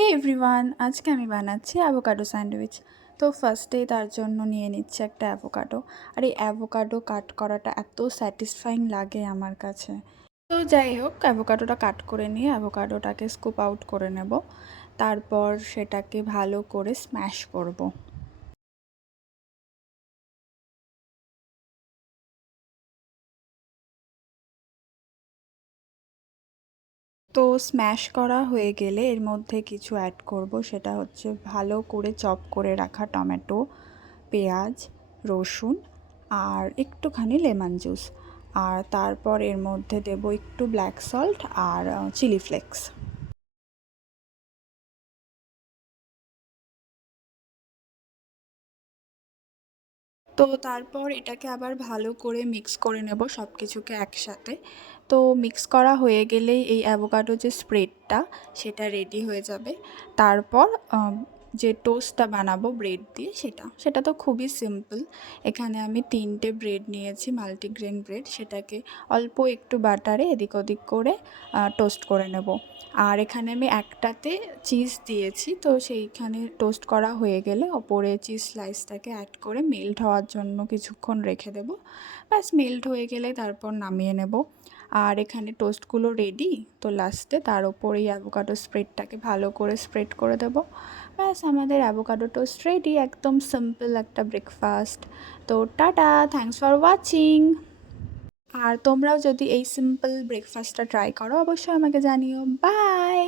হে everyone, আজকে আমি বানাচ্ছি অ্যাভোকাডো স্যান্ডউইচ। তো ফার্স্টেই তার জন্য নিয়ে নিচ্ছি একটা অ্যাভোকাডো। আর এই অ্যাভোকাডো কাট করাটা এত স্যাটিসফাইং লাগে আমার কাছে। তো যাই হোক, অ্যাভোকাডোটা কাট করে নিয়ে অ্যাভোকাডোটাকে স্কুপ আউট করে নেব। তারপর সেটাকে ভালো করে স্ম্যাশ করব। তো স্ম্যাশ করা হয়ে গেলে এর মধ্যে কিছু অ্যাড করব, সেটা হচ্ছে ভালো করে চপ করে রাখা টমেটো, পেঁয়াজ, রসুন আর একটুখানি লেমন জুস। আর তারপর এর মধ্যে দেব একটু ব্ল্যাক সল্ট আর চিলি ফ্লেক্স। তো তারপর এটাকে আবার ভালো করে মিক্স করে নেব সব কিছুকে একসাথে। তো মিক্স করা হয়ে গেলেই এই অ্যাভোকাডো যে স্প্রেডটা সেটা রেডি হয়ে যাবে। তারপর যে টোস্টটা বানাবো ব্রেড দিয়ে, সেটা তো খুবই সিম্পল। এখানে আমি 3টে ব্রেড নিয়েছি, মাল্টিগ্রেন ব্রেড। সেটাকে অল্প একটু বাটারে এদিক ওদিক করে টোস্ট করে নেব। আর এখানে আমি একটাতে চিজ দিয়েছি, তো সেইখানে টোস্ট করা হয়ে গেলে ওপরে চিজ স্লাইসটাকে অ্যাড করে মেল্ট হওয়ার জন্য কিছুক্ষণ রেখে দেবো। ব্যাস মেল্ট হয়ে গেলে তারপর নামিয়ে নেব। আর এখানে টোস্টগুলো রেডি। তো লাস্টে তার ওপর এই অ্যাভোকাডো স্প্রেডটাকে ভালো করে স্প্রেড করে দেব। ব্যাস আমাদের অ্যাভোকাডো টোস্ট রেডি। একদম সিম্পল একটা ব্রেকফাস্ট। তো টাটা, থ্যাংকস ফর ওয়াচিং। আর তোমরাও যদি এই সিম্পল ব্রেকফাস্টটা ট্রাই করো অবশ্যই আমাকে জানিও। বাই।